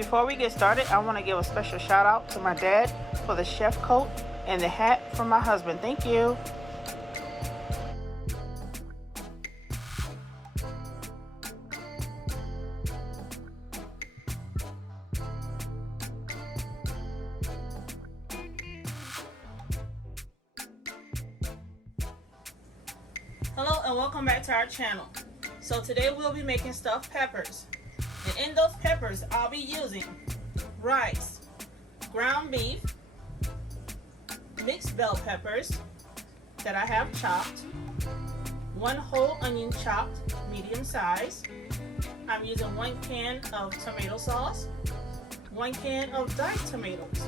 Before we get started, I want to give a special shout out to my dad for the chef coat and the hat from my husband. Thank you. Hello and welcome back to our channel. So today we'll be making stuffed peppers. And in those peppers I'll be using rice, ground beef, mixed bell peppers that I have chopped, one whole onion chopped medium size. I'm using 1 can of tomato sauce, 1 can of diced tomatoes.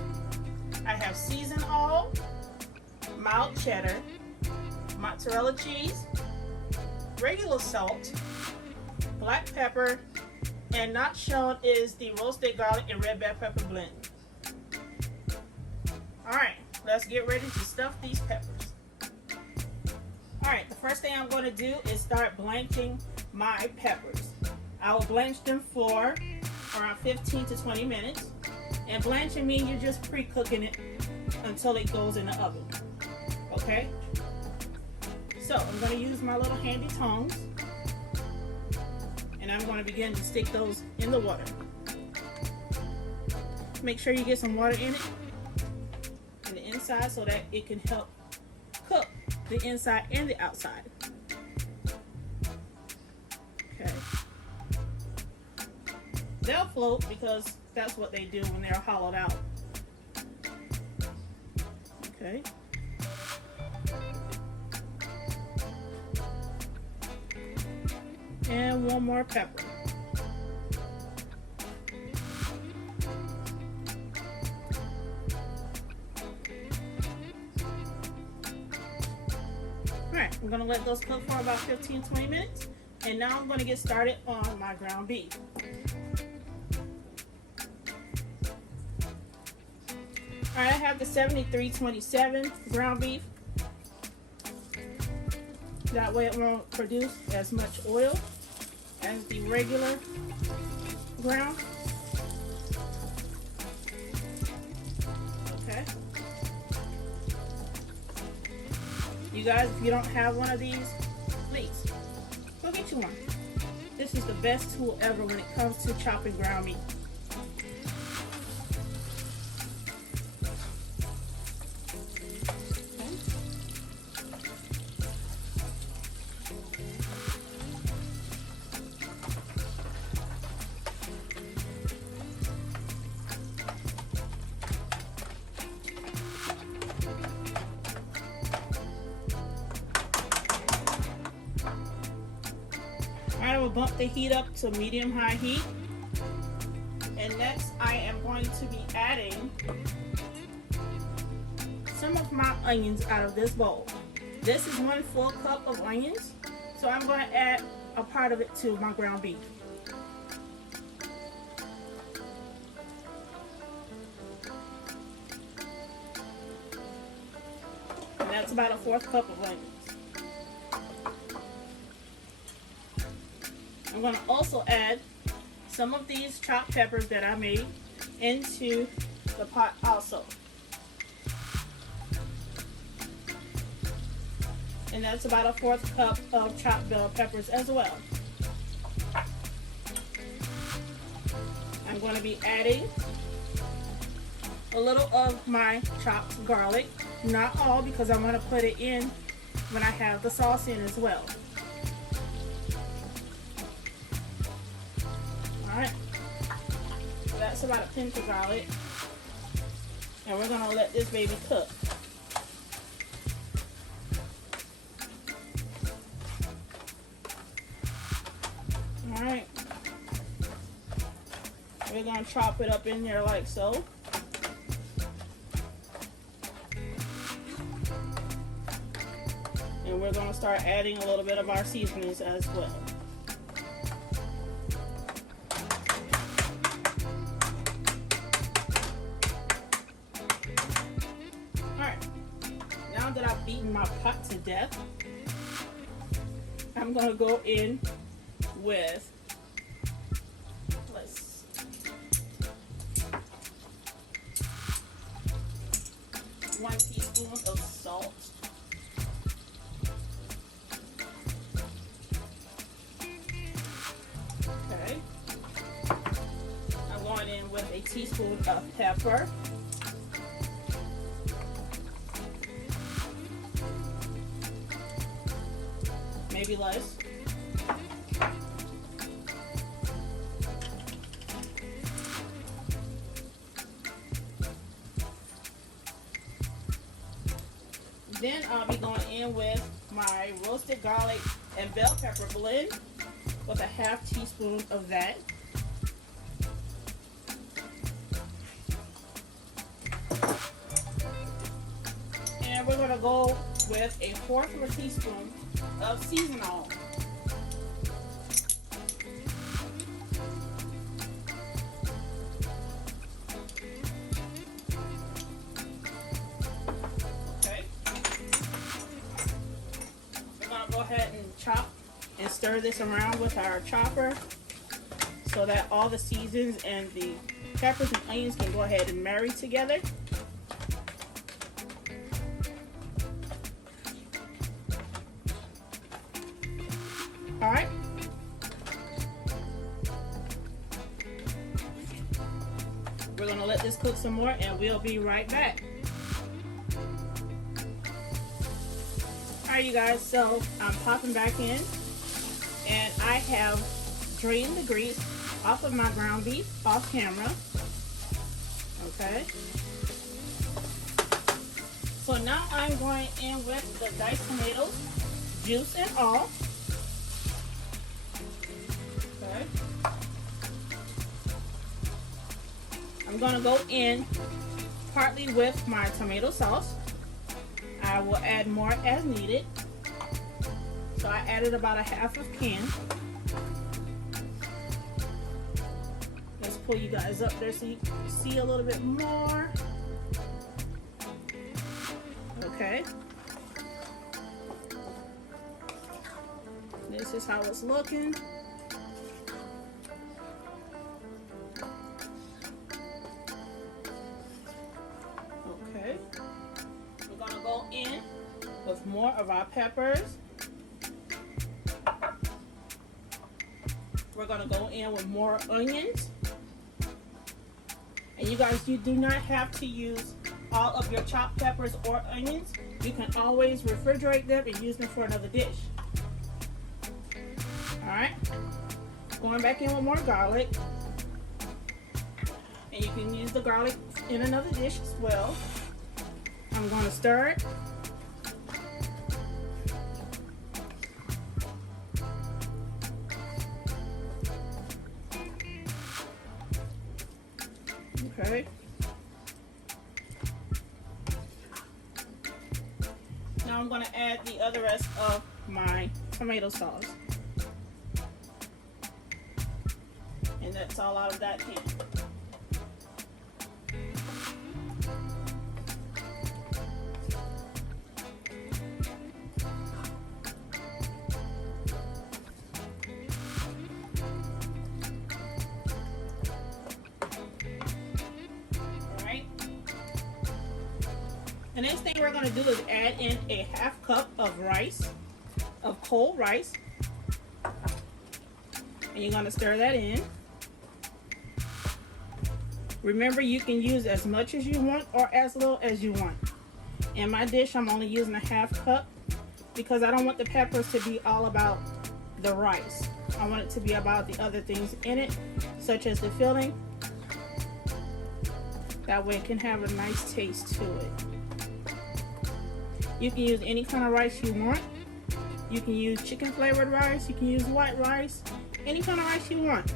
I have seasoned all, mild cheddar, mozzarella cheese, regular salt, black pepper, and not shown is the roasted garlic and red bell pepper blend. Alright, let's get ready to stuff these peppers. Alright, the first thing I'm going to do is start blanching my peppers. I will blanch them for around 15 to 20 minutes. And blanching means you're just pre-cooking it until it goes in the oven. Okay? So I'm going to use my little handy tongs, and I'm going to begin to stick those in the water. Make sure you get some water in it, in the inside, so that it can help cook the inside and the outside. Okay. They'll float because that's what they do when they're hollowed out. Okay. And one more pepper. Alright, I'm going to let those cook for about 15-20 minutes. And now I'm going to get started on my ground beef. Alright, I have the 7327 ground beef. That way it won't produce as much oil as the regular ground. Okay. You guys, if you don't have one of these, please go get you one. This is the best tool ever when it comes to chopping ground meat. I will bump the heat up to medium-high heat. And next I am going to be adding some of my onions out of this bowl. This is 1 full cup of onions, so I'm going to add a part of it to my ground beef. And that's about a 1/4 cup of onions. I'm going to also add some of these chopped peppers that I made into the pot also. And that's about a 1/4 cup of chopped bell peppers as well. I'm going to be adding a little of my chopped garlic. Not all, because I'm going to put it in when I have the sauce in as well. Alright, so that's about a pinch of garlic, and we're going to let this baby cook. Alright, we're going to chop it up in there like so. And we're going to start adding a little bit of our seasonings as well. That I've beaten my pot to death, I'm going to go in with, teaspoon of pepper. Maybe less. Then I'll be going in with my roasted garlic and bell pepper blend with a half teaspoon of that. And we're going to go with a fourth of a teaspoon of seasoning oil. Go ahead and chop and stir this around with our chopper so that all the seasons and the peppers and onions can go ahead and marry together. All right. We're going to let this cook some more and we'll be right back. Alright you guys, so I'm popping back in and I have drained the grease off of my ground beef off camera. Okay. So now I'm going in with the diced tomatoes, juice and all. Okay. I'm going to go in partly with my tomato sauce. I will add more as needed. So I added about a half of can. Let's pull you guys up there so you can see a little bit more. Okay. This is how it's looking. Okay. We're gonna go in with more of our peppers. We're gonna go in with more onions. And you guys, you do not have to use all of your chopped peppers or onions. You can always refrigerate them and use them for another dish. Alright. Going back in with more garlic. And you can use the garlic in another dish as well. I'm going to stir it. Okay. Now I'm going to add the other rest of my tomato sauce. And that's all out of that can. The next thing we're going to do is add in a half cup of rice, of cold rice. And you're going to stir that in. Remember, you can use as much as you want or as little as you want. In my dish, I'm only using a half cup because I don't want the peppers to be all about the rice. I want it to be about the other things in it, such as the filling. That way it can have a nice taste to it. You can use any kind of rice you want. You can use chicken flavored rice. You can use white rice. Any kind of rice you want.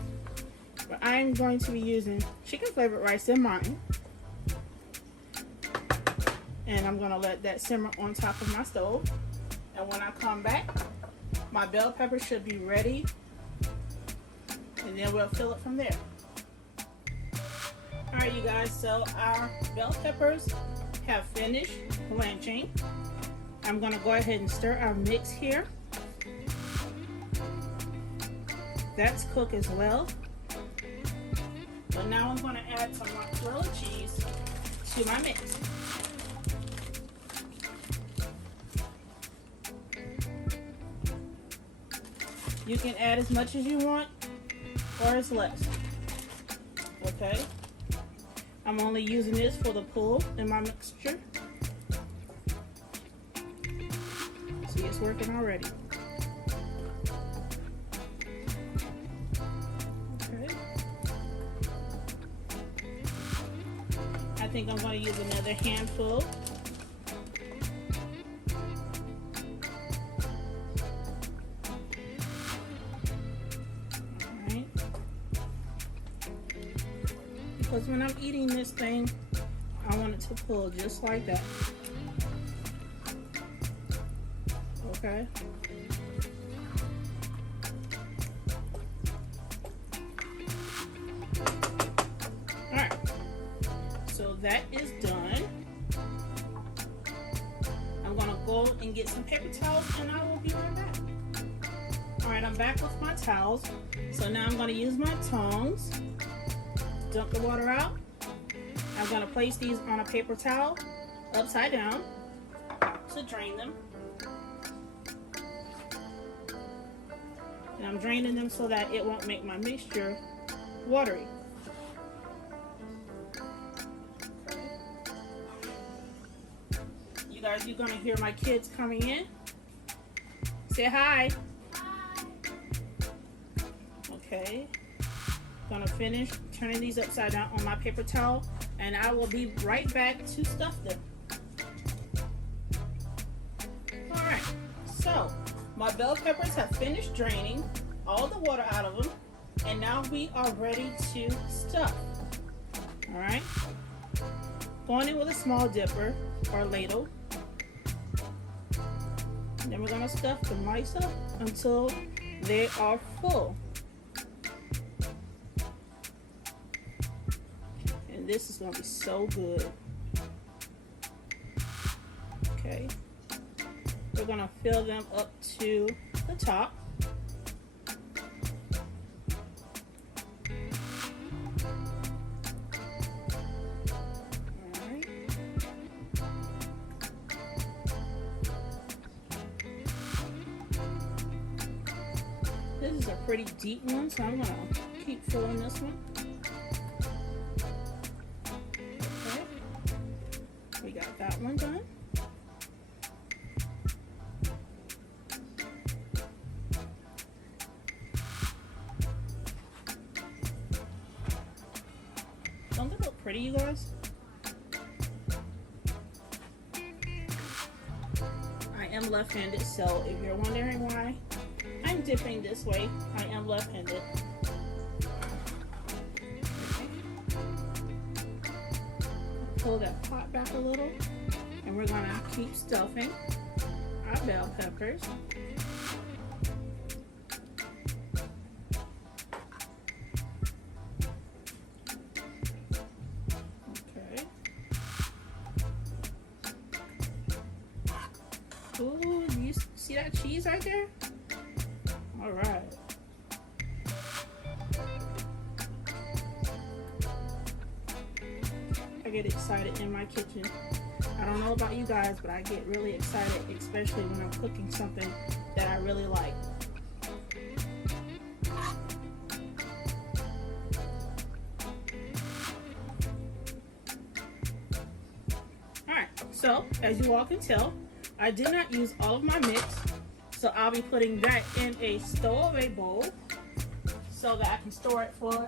But I'm going to be using chicken flavored rice in mine. And I'm going to let that simmer on top of my stove. And when I come back, my bell pepper should be ready. And then we'll fill it from there. Alright you guys, so our bell peppers have finished blanching. I'm going to go ahead and stir our mix here. That's cooked as well. But now I'm going to add some mozzarella cheese to my mix. You can add as much as you want or as less. Okay? I'm only using this for the pull in my mixture. See, it's working already. Okay. I think I'm going to use another handful. Alright. Because when I'm eating this thing, I want it to pull just like that. Okay. Alright. So that is done. I'm gonna go and get some paper towels and I will be right back. Alright, I'm back with my towels. So now I'm gonna use my tongs. Dump the water out. I'm gonna place these on a paper towel upside down to drain them. And I'm draining them so that it won't make my mixture watery. You guys, you're gonna hear my kids coming in. Say hi. Hi. Okay. Gonna finish turning these upside down on my paper towel, and I will be right back to stuff them. Alright, so my bell peppers have finished draining all the water out of them, and now we are ready to stuff. Alright, going in with a small dipper or ladle. Then we're gonna stuff the mice up until they are full. And this is gonna be so good. Okay. We're gonna fill them up to the top. Alright. This is a pretty deep one, so I'm gonna keep filling this one. Okay. We got that one done. Don't they look pretty, you guys? I am left-handed, so if you're wondering why I'm dipping this way, I am left-handed. Okay. Pull that pot back a little, and we're gonna keep stuffing our bell peppers. Ooh, you see that cheese right there? All right. I get excited in my kitchen. I don't know about you guys, but I get really excited, especially when I'm cooking something that I really like. All right, so as you all can tell, I did not use all of my mix, so I'll be putting that in a stowaway bowl so that I can store it for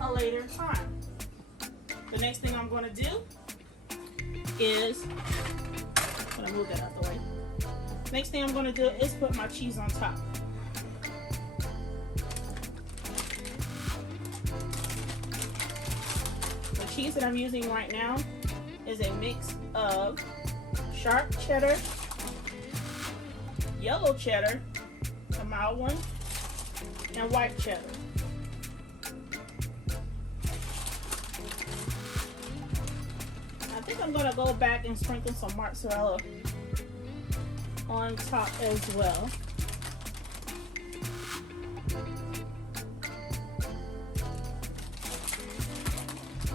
a later time. The next thing I'm going to do is, I'm going to move that out the way. Next thing I'm going to do is put my cheese on top. The cheese that I'm using right now is a mix of sharp cheddar, yellow cheddar, the mild one, and white cheddar. I think I'm gonna go back and sprinkle some mozzarella on top as well.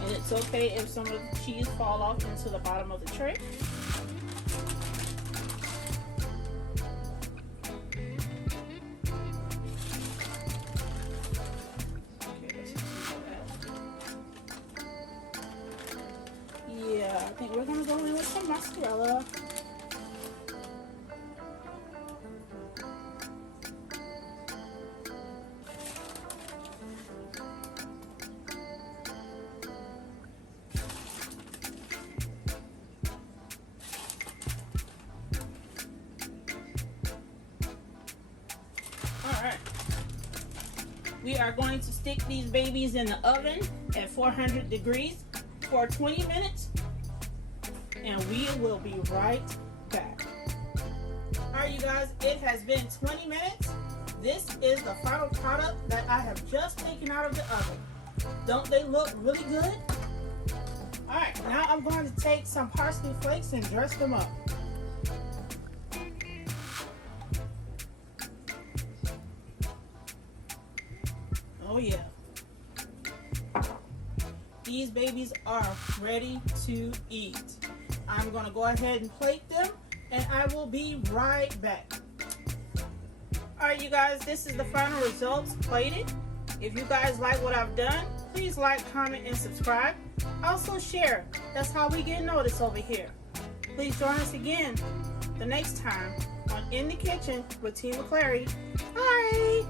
And it's okay if some of the cheese fall off into the bottom of the tray. think we're gonna go in with some mozzarella. Alright. We are going to stick these babies in the oven at 400 degrees for 20 minutes. And we will be right back. Alright, you guys, it has been 20 minutes. This is the final product that I have just taken out of the oven. Don't they look really good? Alright, now I'm going to take some parsley flakes and dress them up. Oh yeah. These babies are ready to eat. I'm going to go ahead and plate them, and I will be right back. Alright, you guys, this is the final results plated. If you guys like what I've done, please like, comment, and subscribe. Also share. That's how we get noticed over here. Please join us again the next time on In the Kitchen with Tea McClary. Bye!